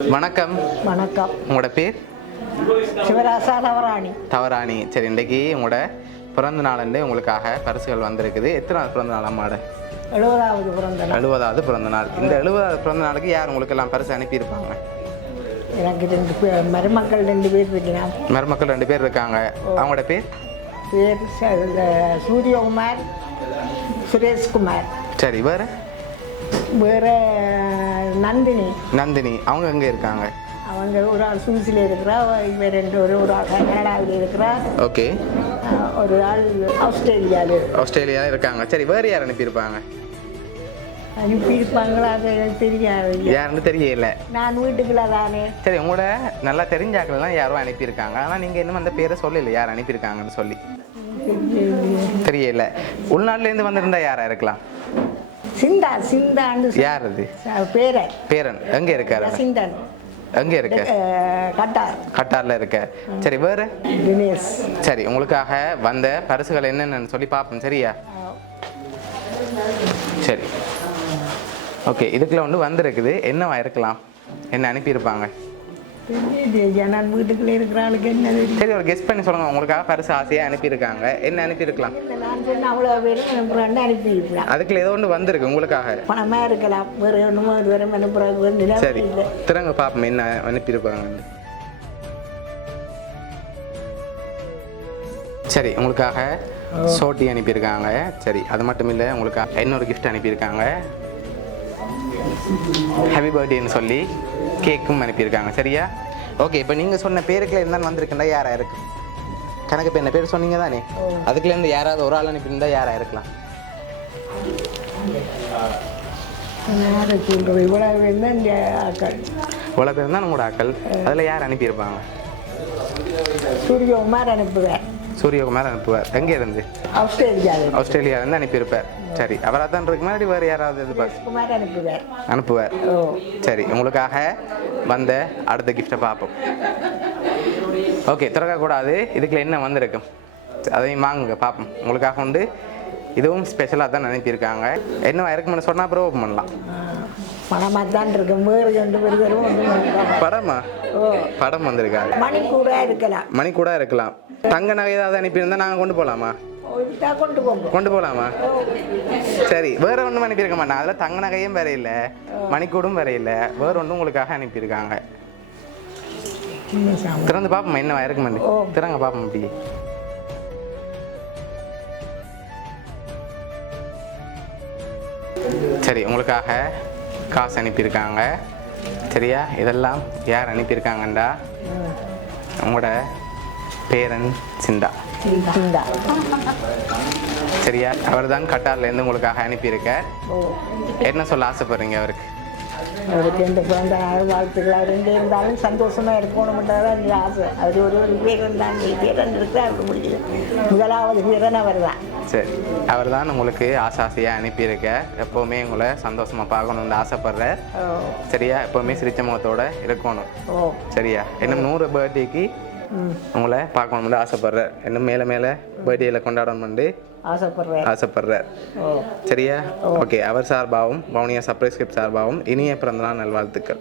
வணக்கம். வணக்கம். உங்களோட பேர்? சிவராசா தவறாணி. தவறாணி. சரி, இன்றைக்கி உங்களோட பிறந்த நாளன்று உங்களுக்காக பரிசுகள் வந்திருக்குது. எத்தனை நாள் பிறந்த நாள் அம்மாட? 70வது பிறந்த நாள். 70வது பிறந்த நாள். இந்த 70வது பிறந்த நாளுக்கு யார் உங்களுக்கு எல்லாம் பரிசு அனுப்பியிருப்பாங்க? எனக்கு 2 மருமக்கள் 2 பேர் இருக்கிறாங்க. மருமக்கள் 2 பேர் இருக்காங்க. அவங்களோட பேர்? சூரியகுமார், சுரேஷ்குமார். சரி, வேறு? வேறு நந்தினி. நந்தினி. அவங்க எங்கே இருக்காங்க? அவங்க ஒரு ஆள் சுவிஸில் இருக்கிறா, இவ ஒரு ஆள் கனடாவில் இருக்கிறா. ஓகே. ஒரு ஆள் ஆஸ்திரேலியாவில் இருக்காங்க. சரி, வேறு யார் அனுப்பியிருப்பாங்க? அனுப்பியிருப்பாங்களா? அது தெரியாது. யாருன்னு தெரியல. நான் வீட்டுக்குள்ள தானே. சரி, உங்களோட நல்லா தெரிஞ்சாக்கள்லாம் யாரும் அனுப்பியிருக்காங்க. ஆனால் நீங்கள் இன்னும் அந்த பேரை சொல்லலை, யார் அனுப்பியிருக்காங்கன்னு சொல்லி தெரியல. உள்நாட்டிலேருந்து வந்திருந்தா யாராக இருக்கலாம்? சிந்தாண்டு. யார் அது? பேரன். எங்கே இருக்காரு? சிந்தன். எங்கே இருக்க? கட்டாரில் இருக்க. சரி, வேறு? தினேஷ். சரி, உங்களுக்காக வந்த பரிசுகள் என்னென்னு சொல்லி பார்ப்போம். சரியா? சரி, ஓகே. இதுக்குள்ள ஒன்று வந்திருக்குது. என்னவா இருக்கலாம்? என்ன அனுப்பியிருப்பாங்க? நான் வீட்டுக்குள்ளே இருக்கிற ஆளுக்கு என்ன? சரி, ஒரு கெஸ் பண்ணி சொல்லுங்க. உங்களுக்காக பரிசு ஆசையாக அனுப்பியிருக்காங்க. என்ன அனுப்பியிருக்கலாம்? நான் சொன்ன அவ்வளோ பேரும் அனுப்பியிருக்கலாம். அதுக்குள்ள ஏதோ ஒன்று வந்திருக்கு உங்களுக்காக. பணமாக இருக்கலாம், வேறு ஒன்றுமோ இது வரை அனுப்புறாங்க. சரி, திறங்க பார்ப்போம் என்ன அனுப்பியிருப்பாங்க. சரி, உங்களுக்காக சோட்டி அனுப்பியிருக்காங்க. சரி, அது மட்டும் இல்லை, உங்களுக்காக இன்னொரு கிஃப்ட் அனுப்பியிருக்காங்க. ஹாப்பி பர்த்டேன்னு சொல்லி கேக்கும் அனுப்பியிருக்காங்க. சரியா? ஓகே. இப்போ நீங்கள் சொன்ன பேருக்குள்ள இருந்தால் வந்திருக்குண்டா யாராக இருக்கு? கணக்கு இப்போ என்ன பேர் சொன்னீங்க தானே? அதுக்குலேருந்து யாராவது ஒரு ஆள் அனுப்பியிருந்தா யாராக இருக்கலாம்? இவ்வளோ பேர் தான் உங்களோட ஆக்கள். அதில் யார் அனுப்பியிருப்பாங்க? சூரியகுமார் அனுப்புவார். எங்கே இருந்து? ஆஸ்திரேலியாவிலேருந்து அனுப்பியிருப்பார். சரி, அவராக தான் இருக்கு. முன்னாடி வேறு யாராவது அனுப்புவார். சரி, உங்களுக்காக வந்த அடுத்த கிஃப்டை பார்ப்போம். ஓகே, திறக்கக்கூடாது. இதுக்குள்ள என்ன வந்திருக்கும் அதையும் வாங்குங்க பார்ப்போம். உங்களுக்காக உண்டு. இதுவும் ஸ்பெஷலாக தான் அனுப்பியிருக்காங்க. என்னவா இருக்குன்னு சொன்னால் அப்புறம் ஓப்பன் பண்ணலாம். பணமாக தான் இருக்கு. படம் வந்திருக்காங்க. மணி கூட இருக்கலாம். தங்க நகை ஏதாவது அனுப்பியிருந்தா நாங்கள் கொண்டு போகலாமா? கொண்டு போகலாமா? சரி, வேற ஒன்றும் அனுப்பியிருக்க மாட்டேன். அதில் தங்க நகையும் வேற இல்லை, மணிக்கூடும் வேற இல்லை. வேற ஒன்றும் உங்களுக்காக அனுப்பியிருக்காங்க. திறந்து பார்ப்போம் என்னவா இருக்குமாண்டி. திறங்க பார்ப்போம். அப்படி சரி, உங்களுக்காக காசு அனுப்பியிருக்காங்க. சரியா? இதெல்லாம் யார் அனுப்பியிருக்காங்கண்டா உங்களோட பேரன் சிந்தா. சரியா? அவர் தான் கட்டார்லேருந்து உங்களுக்காக அனுப்பியிருக்க. என்ன சொல்ல ஆசைப்படுறீங்க அவருக்கு? அவருக்கு எந்த பிறந்த வாழ்த்துக்கள். அவர் எங்கே இருந்தாலும் சந்தோஷமாக இருக்கணும்ன்றதான் என் ஆசை. அவர் ஒரு வீரன் தான். வீரன் இருக்கு, அவருக்கு முடியல. முதலாவது வீரன் அவர் தான். சரி, அவர் தான் உங்களுக்கு ஆசையாக அனுப்பியிருக்க. எப்போவுமே உங்களை சந்தோஷமாக பார்க்கணுன்னு ஆசைப்படுறார். சரியா? எப்போவுமே சிரிச்ச முகத்தோடு இருக்கணும். சரியா? இன்னும் 100 பர்த்டேக்கு உங்களை பார்க்கணும்னு ஆசைப்படுறார். இன்னும் மேலே மேலே பர்த்டேயில் கொண்டாடணும்னு ஆசைப்படுறார். சரியா? ஓகே. அவர் சார்பாகவும் வவுனியா சர்ப்ரைஸ் கிஃப்ட் சார்பாகவும் இனிய பிறந்தநாள் நல்வாழ்த்துக்கள்.